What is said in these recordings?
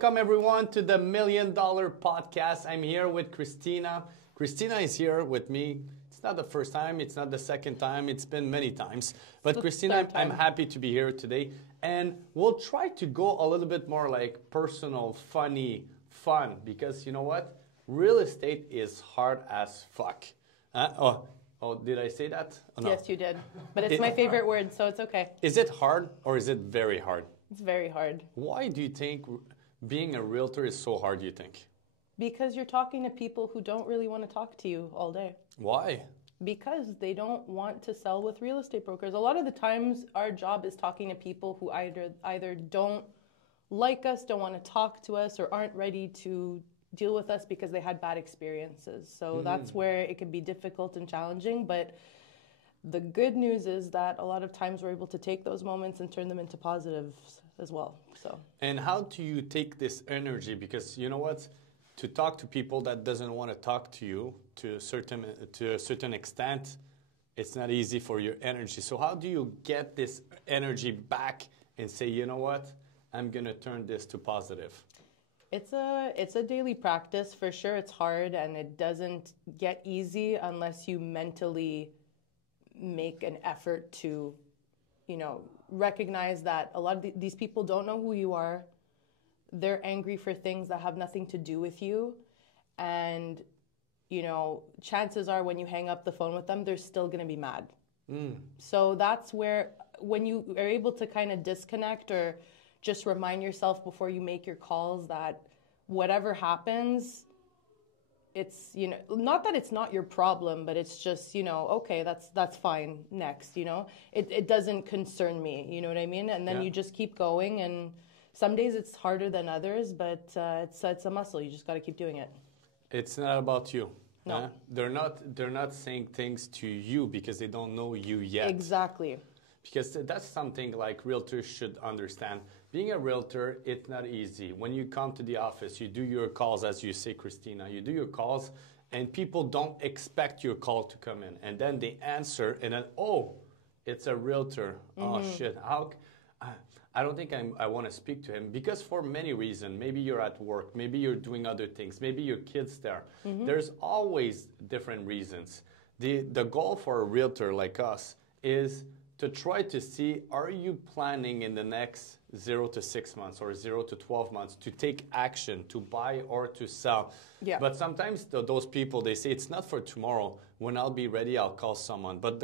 Welcome everyone to the $1 Million Podcast. I'm here with Christina. Christina is here with me. It's not the first time, it's not the second time, it's been many times. But Christina, I'm happy to be here today. And we'll try to go a little bit more like personal, funny, fun. Because you know what? Real estate is hard as fuck. Oh, did I say that? Oh, no. Yes, you did. But it's my favorite word, so it's okay. Is it hard or is it very hard? It's very hard. Why do you think being a realtor is so hard, you think? Because you're talking to people who don't really want to talk to you all day. Why? Because they don't want to sell with real estate brokers. A lot of the times, our job is talking to people who either don't like us, don't want to talk to us, or aren't ready to deal with us because they had bad experiences. So that's where it can be difficult and challenging. But the good news is that a lot of times we're able to take those moments and turn them into positives as well. And how do you take this energy? Because you know what? To talk to people that doesn't want to talk to you to a certain extent, it's not easy for your energy. So how do you get this energy back and say, you know what? I'm going to turn this to positive. It's a daily practice for sure. It's hard and it doesn't get easy unless you mentally make an effort to, recognize that a lot of these people don't know who you are. They're angry for things that have nothing to do with you. And, chances are when you hang up the phone with them, they're still going to be mad. So that's where, when you are able to kind of disconnect or just remind yourself before you make your calls that whatever happens, it's, not that it's not your problem, but it's just, okay, that's fine, next, it doesn't concern me, you know what I mean? And then you just keep going, and some days it's harder than others, but it's a muscle. You just got to keep doing it. It's not about you. No. They're not saying things to you because they don't know you yet. Exactly. Because that's something like realtors should understand. Being a realtor, it's not easy. When you come to the office, you do your calls, as you say, Christina, you do your calls, and people don't expect your call to come in. And then they answer, and then, oh, it's a realtor. Oh, shit. I don't think I want to speak to him, because for many reasons, maybe you're at work, maybe you're doing other things, maybe your kid's there. There's always different reasons. The goal for a realtor like us is to try to see, are you planning in the next 0 to 6 months or 0 to 12 months to take action, to buy or to sell? Yeah. But sometimes those people, they say, it's not for tomorrow. When I'll be ready, I'll call someone. But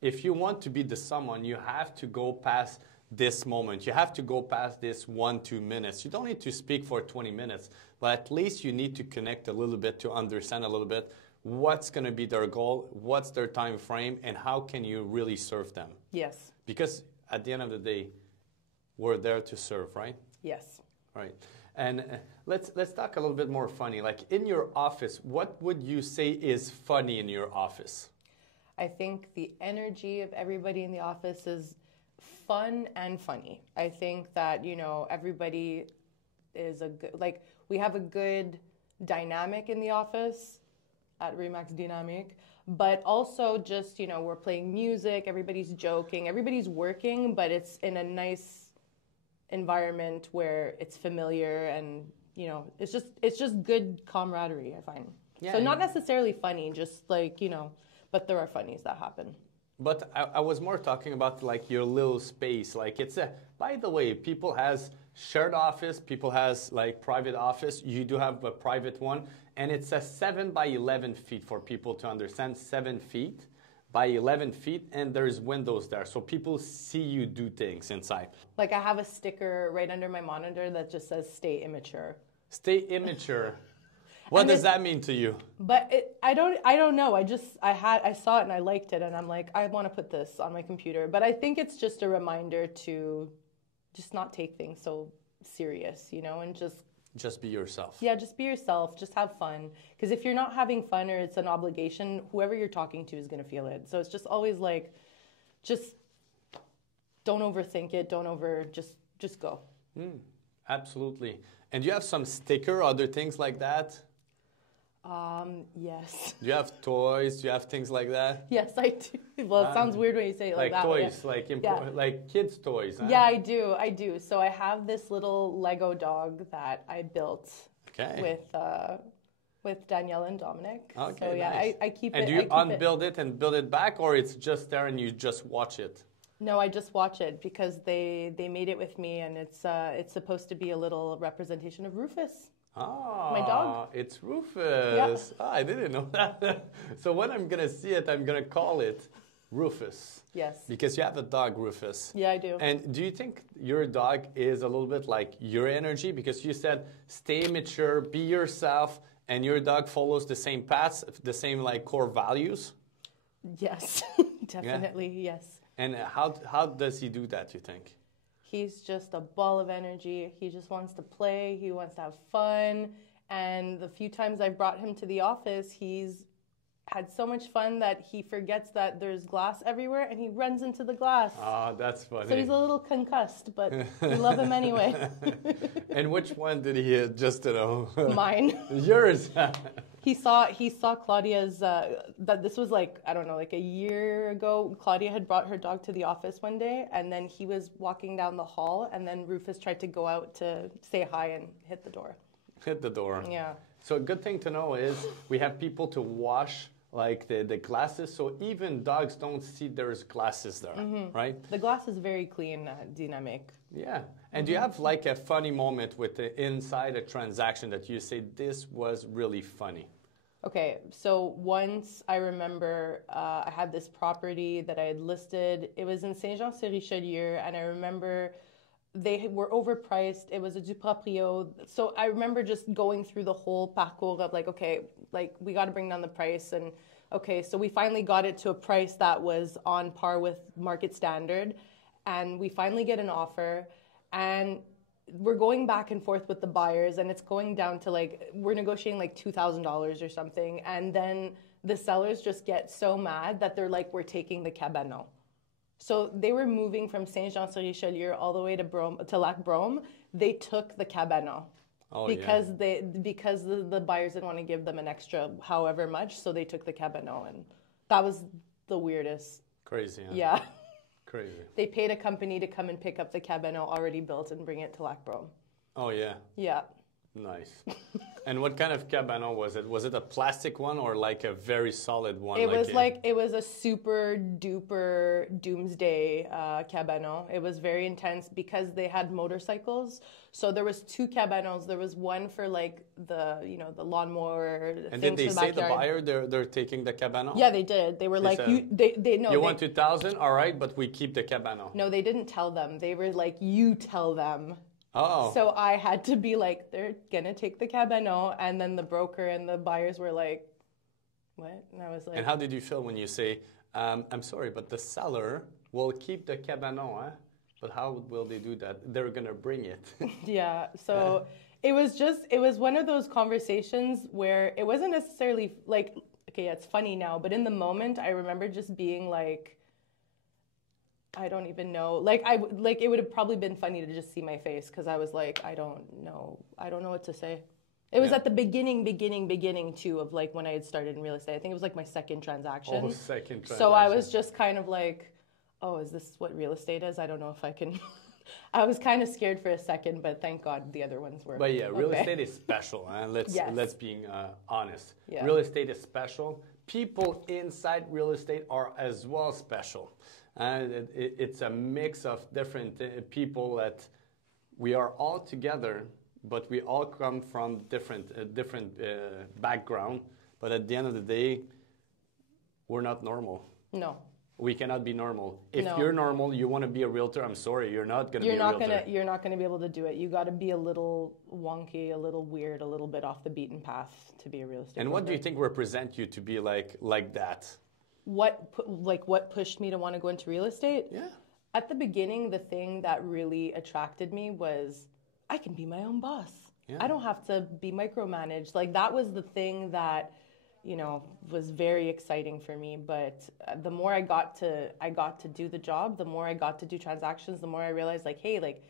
if you want to be the someone, you have to go past this moment. You have to go past this 1-2 minutes. You don't need to speak for 20 minutes, but at least you need to connect a little bit to understand a little bit what's going to be their goal, what's their time frame, and how can you really serve them. Yes. Because at the end of the day, we're there to serve, right? Yes. Right. And let's talk a little bit more funny. Like in your office, what would you say is funny in your office? I think the energy of everybody in the office is fun and funny. I think that, everybody is we have a good dynamic in the office at Remax Dynamic, but also just, we're playing music, everybody's joking, everybody's working, but it's in a nice environment where it's familiar and, it's just good camaraderie, I find. Yeah, so not necessarily funny, just but there are funnies that happen. But I was more talking about like your little space. Like by the way, people has shared office, people has like private office. You do have a private one. And it's a 7 by 11 feet for people to understand, 7 feet by 11 feet. And there's windows there. So people see you do things inside. Like I have a sticker right under my monitor that just says stay immature. Stay immature. What does that mean to you? But I don't know. I saw it and I liked it, and I'm like, I want to put this on my computer. But I think it's just a reminder to just not take things so serious, and just be yourself. Yeah, just be yourself. Just have fun. Because if you're not having fun or it's an obligation, whoever you're talking to is going to feel it. So it's just always like, just don't overthink it. Just go. Absolutely. And you have some sticker, other things like that? Yes. Do you have toys? Do you have things like that? Yes, I do. Well, it sounds weird when you say it like that. Toys, Yeah. like kids' toys. Huh? Yeah, I do. So I have this little Lego dog that I built with Danielle and Dominic. Okay, so yeah, nice. I keep it. And do you unbuild it and build it back, or it's just there and you just watch it? No, I just watch it because they made it with me, and it's supposed to be a little representation of Rufus. Oh, my dog. It's Rufus. Yeah. I didn't know that. So when I'm going to see it, I'm going to call it Rufus. Yes. Because you have a dog, Rufus. Yeah, I do. And do you think your dog is a little bit like your energy? Because you said stay mature, be yourself, and your dog follows the same paths, the same like core values? Yes, definitely, yes. And how does he do that, you think? He's just a ball of energy. He just wants to play. He wants to have fun. And the few times I've brought him to the office, he's had so much fun that he forgets that there's glass everywhere and he runs into the glass. Oh, that's funny. So he's a little concussed, but we love him anyway. And which one did he hit, just to know? Mine. Yours. He saw Claudia's, that this was like, I don't know, like a year ago, Claudia had brought her dog to the office one day, and then he was walking down the hall, and then Rufus tried to go out to say hi and hit the door. Hit the door. Yeah. So a good thing to know is we have people to wash like the glasses, so even dogs don't see there's glasses there, right? The glass is very clean, dynamic. Yeah. And do you have like a funny moment with the inside a transaction that you say this was really funny? Okay, so once I remember I had this property that I had listed. It was in Saint-Jean-sur-Richelieu, and I remember they were overpriced. It was a du proprio. So I remember just going through the whole parcours of like, okay, like we got to bring down the price. And okay, so we finally got it to a price that was on par with market standard. And we finally get an offer, and we're going back and forth with the buyers, and it's going down to like, we're negotiating like $2,000 or something. And then the sellers just get so mad that they're like, we're taking the cabanon. So they were moving from Saint-Jean-sur-Richelieu all the way to Lac Brome. They took the cabanon because the buyers didn't want to give them an extra however much. So they took the cabanon, and that was the weirdest. Crazy, huh? Yeah. Crazy. They paid a company to come and pick up the cabanon already built and bring it to Lac Brome. Oh, yeah. Yeah. Nice. And what kind of cabanon was it? Was it a plastic one or like a very solid one? It was a super duper doomsday cabanon. It was very intense because they had motorcycles. So there was two cabanons. There was one for like the lawnmower. And did they say the buyer they're taking the cabanon? Yeah, they did. They were like, you want 2,000? All right, but we keep the cabanon. No, they didn't tell them. They were like, you tell them. Oh. So I had to be like, they're going to take the cabanon. And then the broker and the buyers were like, what? And I was like... And how did you feel when you say, I'm sorry, but the seller will keep the cabanon, huh? But how will they do that? They're going to bring it. Yeah. So it was one of those conversations where it wasn't necessarily like, okay, yeah, it's funny now. But in the moment, I remember just being like, I don't even know. It would have probably been funny to just see my face because I was like, I don't know what to say. It was at the beginning too of like when I had started in real estate. I think it was like my second transaction. Oh, second transaction. So I was just kind of like, oh, is this what real estate is? I don't know if I can. I was kind of scared for a second, but thank God the other ones were. But yeah, real estate is special. Let's be honest. Yeah. Real estate is special. People inside real estate are as well special. And it's a mix of different people that we are all together, but we all come from different background. But at the end of the day, we're not normal. No. We cannot be normal. If you're normal, you want to be a realtor, I'm sorry, you're not going to be a realtor. You're not going to be able to do it. You got to be a little wonky, a little weird, a little bit off the beaten path to be a real estate. And what do you think represent you to be like that? What pushed me to want to go into real estate? Yeah. At the beginning, the thing that really attracted me was I can be my own boss. Yeah. I don't have to be micromanaged. Like that was the thing that, was very exciting for me. But the more I got to do the job, the more I got to do transactions, the more I realized like, hey, like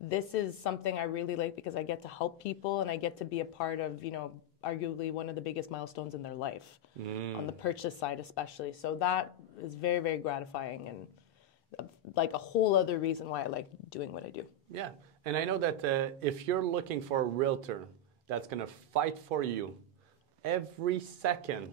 this is something I really like because I get to help people and I get to be a part of, arguably one of the biggest milestones in their life, on the purchase side especially. So that is very, very gratifying, and like a whole other reason why I like doing what I do. Yeah, and I know that if you're looking for a realtor that's going to fight for you every second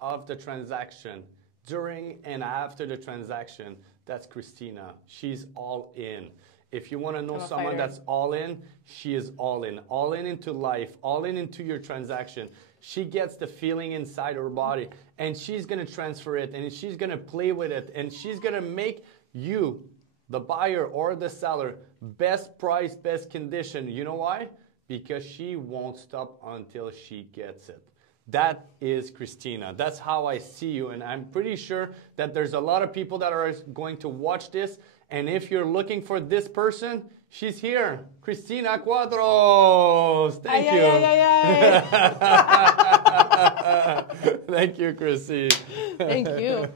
of the transaction, during and after the transaction, that's Christina. She's all in. If you want to know someone that's all in, she is all in into life, all in into your transaction. She gets the feeling inside her body, and she's going to transfer it, and she's going to play with it, and she's going to make you, the buyer or the seller, best price, best condition. You know why? Because she won't stop until she gets it. That is Christina. That's how I see you, and I'm pretty sure that there's a lot of people that are going to watch this. And if you're looking for this person, she's here. Christina Quadros. Thank you. Thank you, Chrissy. Thank you.